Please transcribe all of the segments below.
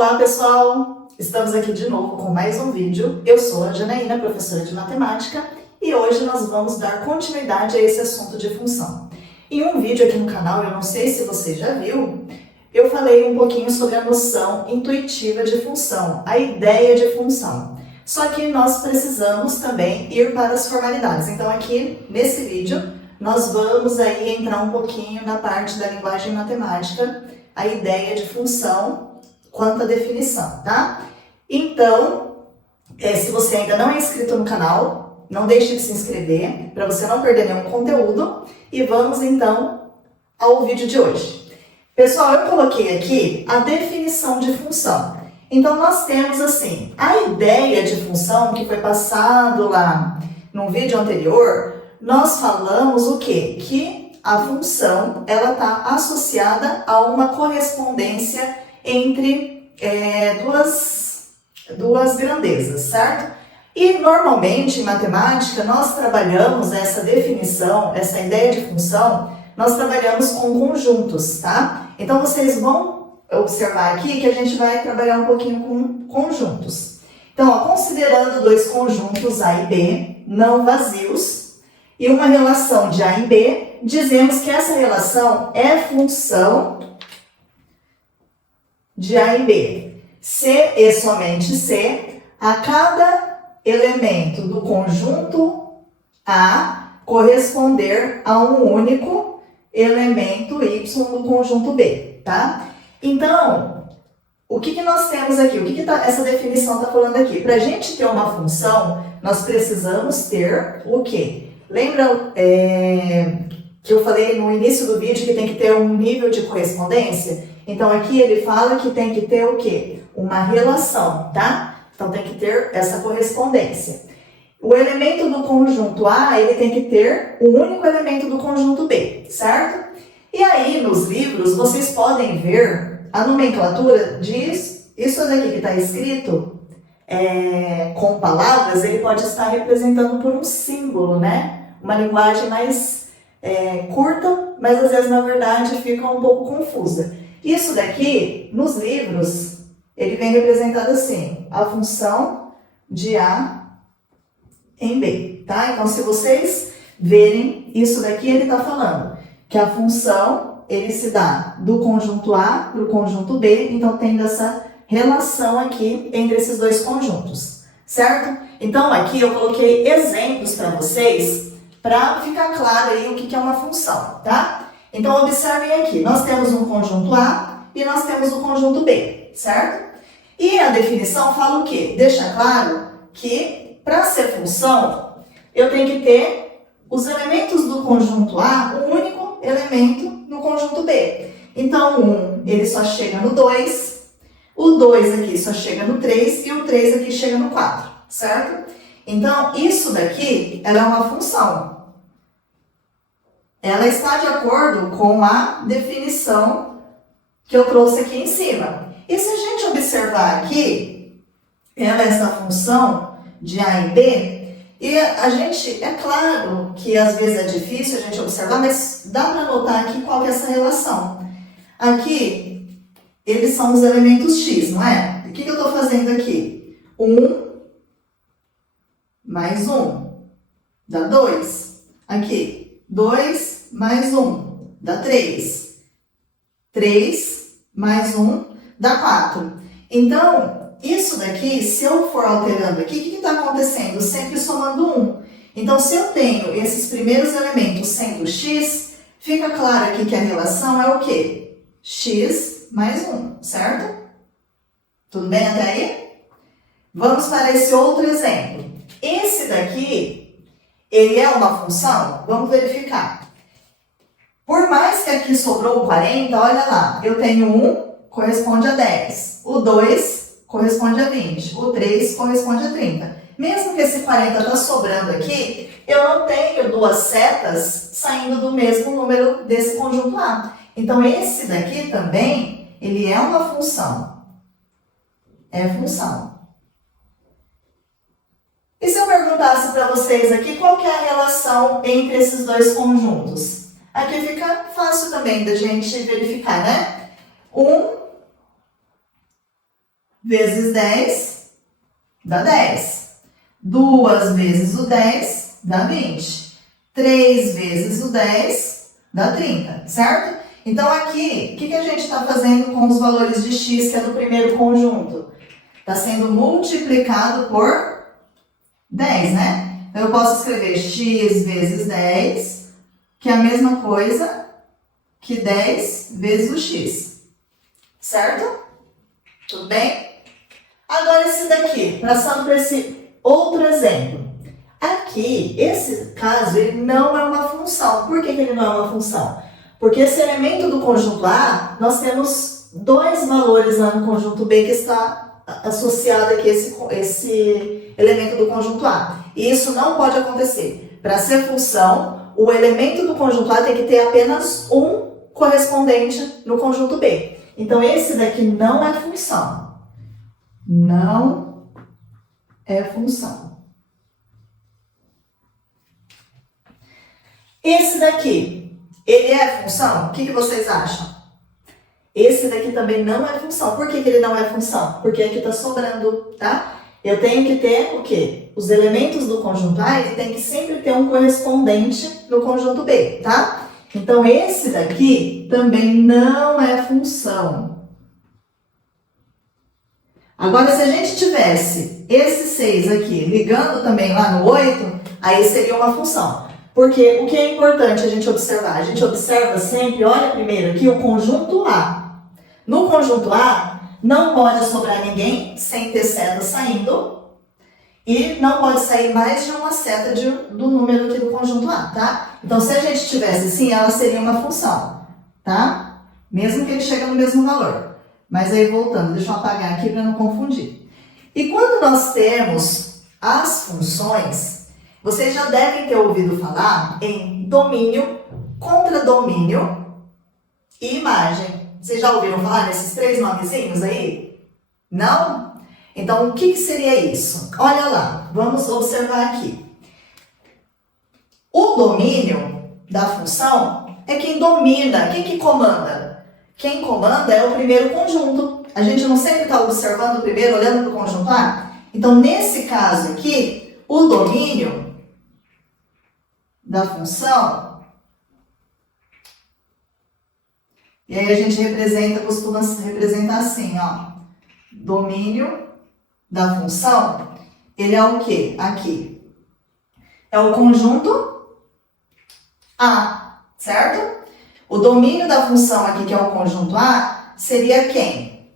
Olá pessoal, estamos aqui de novo com mais um vídeo. Eu sou a Janaína, professora de matemática, e hoje nós vamos dar continuidade a esse assunto de função. Em um vídeo aqui no canal, eu não sei se você já viu, eu falei um pouquinho sobre a noção intuitiva de função, a ideia de função. Só que nós precisamos também ir para as formalidades. Então aqui, nesse vídeo, nós vamos aí entrar um pouquinho na parte da linguagem matemática, a ideia de função quanto à definição, tá? Então, se você ainda não é inscrito no canal, não deixe de se inscrever para você não perder nenhum conteúdo. E vamos então ao vídeo de hoje. Pessoal, eu coloquei aqui a definição de função. Então, nós temos assim, a ideia de função que foi passado lá no vídeo anterior, nós falamos o quê? Que a função, ela está associada a uma correspondência entre duas grandezas, certo? E normalmente em matemática nós trabalhamos essa definição, essa ideia de função, nós trabalhamos com conjuntos, tá? Então vocês vão observar aqui que a gente vai trabalhar um pouquinho com conjuntos. Então, ó, considerando dois conjuntos A e B não vazios e uma relação de A e B, dizemos que essa relação é função de A e B. Se e somente se a cada elemento do conjunto A corresponder a um único elemento Y do conjunto B, tá? Então, o que nós temos aqui? O que essa definição está falando aqui? Para a gente ter uma função, nós precisamos ter o quê? Lembra que eu falei no início do vídeo que tem que ter um nível de correspondência? Então, aqui ele fala que tem que ter o quê? Uma relação, tá? Então, tem que ter essa correspondência. O elemento do conjunto A, ele tem que ter o único elemento do conjunto B, certo? E aí, nos livros, vocês podem ver a nomenclatura diz, isso daqui que está escrito com palavras, ele pode estar representando por um símbolo, né? Uma linguagem mais curta, mas às vezes, na verdade, fica um pouco confusa. Isso daqui, nos livros, ele vem representado assim, a função de A em B, tá? Então, se vocês verem, isso daqui ele está falando que a função, ele se dá do conjunto A para o conjunto B, então tem essa relação aqui entre esses dois conjuntos, certo? Então, aqui eu coloquei exemplos para vocês, para ficar claro aí o que é uma função, tá? Então, observem aqui, nós temos um conjunto A e nós temos o conjunto B, certo? E a definição fala o quê? Deixa claro que, para ser função, eu tenho que ter os elementos do conjunto A, um único elemento no conjunto B. Então, o 1, ele só chega no 2, o 2 aqui só chega no 3 e o 3 aqui chega no 4, certo? Então, isso daqui, ela é uma função. Ela está de acordo com a definição que eu trouxe aqui em cima. E se a gente observar aqui, ela é essa função de A e B, e a gente, é claro que às vezes é difícil a gente observar, mas dá para notar aqui qual que é essa relação. Aqui, eles são os elementos X, não é? O que eu estou fazendo aqui? 1 mais 1 dá 2. Aqui, 2 mais 1 dá 3. 3 mais 1 dá 4. Então, isso daqui, se eu for alterando aqui, o que está acontecendo? Sempre somando 1. Então, se eu tenho esses primeiros elementos sendo X, fica claro aqui que a relação é o quê? X mais 1, certo? Tudo bem até aí? Vamos para esse outro exemplo. Esse daqui, ele é uma função? Vamos verificar. Por mais que aqui sobrou 40, olha lá, eu tenho 1, corresponde a 10. O 2 corresponde a 20. O 3 corresponde a 30. Mesmo que esse 40 está sobrando aqui, eu não tenho duas setas saindo do mesmo número desse conjunto A. Então, esse daqui também, ele é uma função. É função. E se eu perguntasse para vocês aqui, qual que é a relação entre esses dois conjuntos? Aqui fica fácil também da gente verificar, né? 1 vezes 10 dá 10. 2 vezes o 10 dá 20. 3 vezes o 10 dá 30, certo? Então, aqui, o que a gente está fazendo com os valores de x, que é do primeiro conjunto? Está sendo multiplicado por 10, né? Então, eu posso escrever x vezes 10, que é a mesma coisa que 10 vezes o x, certo? Tudo bem? Agora, esse daqui, passando para esse outro exemplo. Aqui, esse caso, ele não é uma função. Por que ele não é uma função? Porque esse elemento do conjunto A, nós temos dois valores lá no conjunto B que está associado aqui a esse elemento do conjunto A. E isso não pode acontecer. Para ser função, o elemento do conjunto A tem que ter apenas um correspondente no conjunto B. Então, esse daqui não é função. Não é função. Esse daqui, ele é função? O que vocês acham? Esse daqui também não é função. Por que ele não é função? Porque aqui está sobrando, tá? Eu tenho que ter o quê? Os elementos do conjunto A, ele tem que sempre ter um correspondente no conjunto B, tá? Então, esse daqui também não é função. Agora, se a gente tivesse esse 6 aqui ligando também lá no 8, aí seria uma função. Porque o que é importante a gente observar? A gente observa sempre, olha primeiro aqui, o conjunto A. No conjunto A, não pode sobrar ninguém sem ter seta saindo. E não pode sair mais de uma seta do número aqui do conjunto A, tá? Então, se a gente tivesse assim, ela seria uma função, tá? Mesmo que ele chegue no mesmo valor. Mas aí, voltando, deixa eu apagar aqui para não confundir. E quando nós temos as funções, vocês já devem ter ouvido falar em domínio, contradomínio e imagem. Vocês já ouviram falar nesses três nomezinhos aí? Não? Então, o que seria isso? Olha lá, vamos observar aqui. O domínio da função é quem domina, quem que comanda? Quem comanda é o primeiro conjunto. A gente não sempre está observando o primeiro, olhando para o conjunto A? Então, nesse caso aqui, o domínio da função, e aí a gente costuma representar assim, ó, domínio da função, ele é o quê? Aqui. É o conjunto A, certo? O domínio da função aqui, que é o conjunto A, seria quem?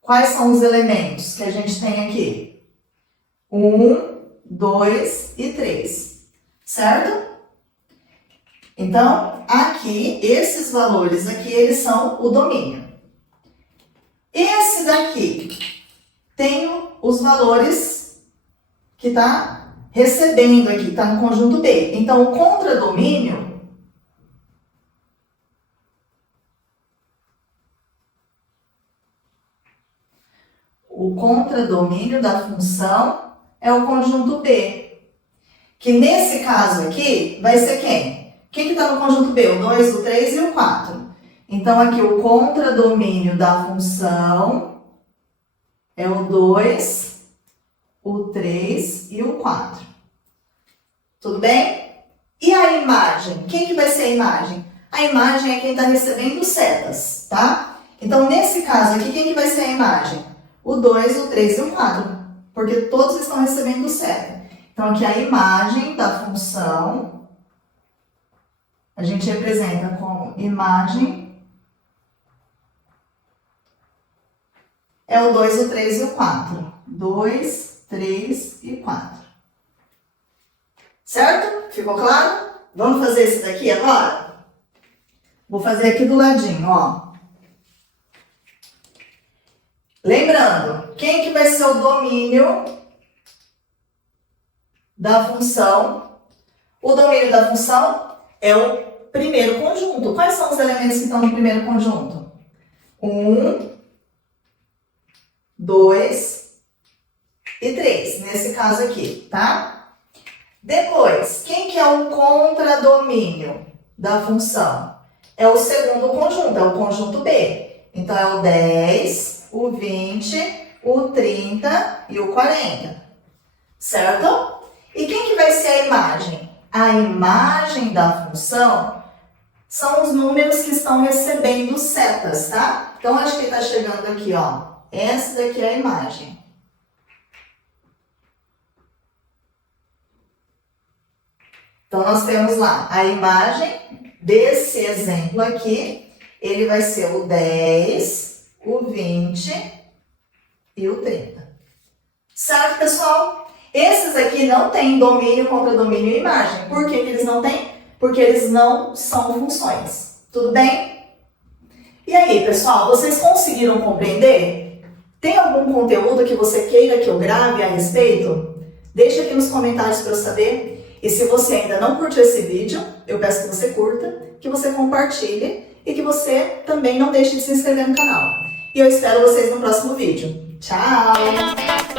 Quais são os elementos que a gente tem aqui? 1, 2 e 3, certo? Então, aqui, esses valores aqui, eles são o domínio. Esse daqui tem os valores que está recebendo aqui, está no conjunto B. Então, o contradomínio da função é o conjunto B. Que nesse caso aqui vai ser quem? Quem que está no conjunto B? O 2, o 3 e o 4. Então, aqui o contradomínio da função é o 2, o 3 e o 4. Tudo bem? E a imagem? Quem que vai ser a imagem? A imagem é quem está recebendo setas, tá? Então, nesse caso aqui, quem que vai ser a imagem? O 2, o 3 e o 4. Porque todos estão recebendo seta. Então, aqui a imagem da função, a gente representa como imagem é o 2, o 3 e o 4. 2, 3 e 4. Certo? Ficou claro? Vamos fazer esse daqui agora? Vou fazer aqui do ladinho, ó. Lembrando, quem que vai ser o domínio da função? O domínio da função é o primeiro conjunto. Quais são os elementos que estão no primeiro conjunto? 1, 2 e 3, nesse caso aqui, tá? Depois, quem que é o contradomínio da função? É o segundo conjunto, é o conjunto B. Então, é o 10, o 20, o 30 e o 40. Certo? E quem que vai ser a imagem? A imagem da função são os números que estão recebendo setas, tá? Então, acho que está chegando aqui, ó. Essa daqui é a imagem. Então, nós temos lá a imagem desse exemplo aqui. Ele vai ser o 10, o 20 e o 30. Certo, pessoal? Esses aqui não têm domínio, contradomínio e imagem. Por que eles não têm? Porque eles não são funções. Tudo bem? E aí, pessoal, vocês conseguiram compreender? Tem algum conteúdo que você queira que eu grave a respeito? Deixa aqui nos comentários para eu saber. E se você ainda não curtiu esse vídeo, eu peço que você curta, que você compartilhe e que você também não deixe de se inscrever no canal. E eu espero vocês no próximo vídeo. Tchau!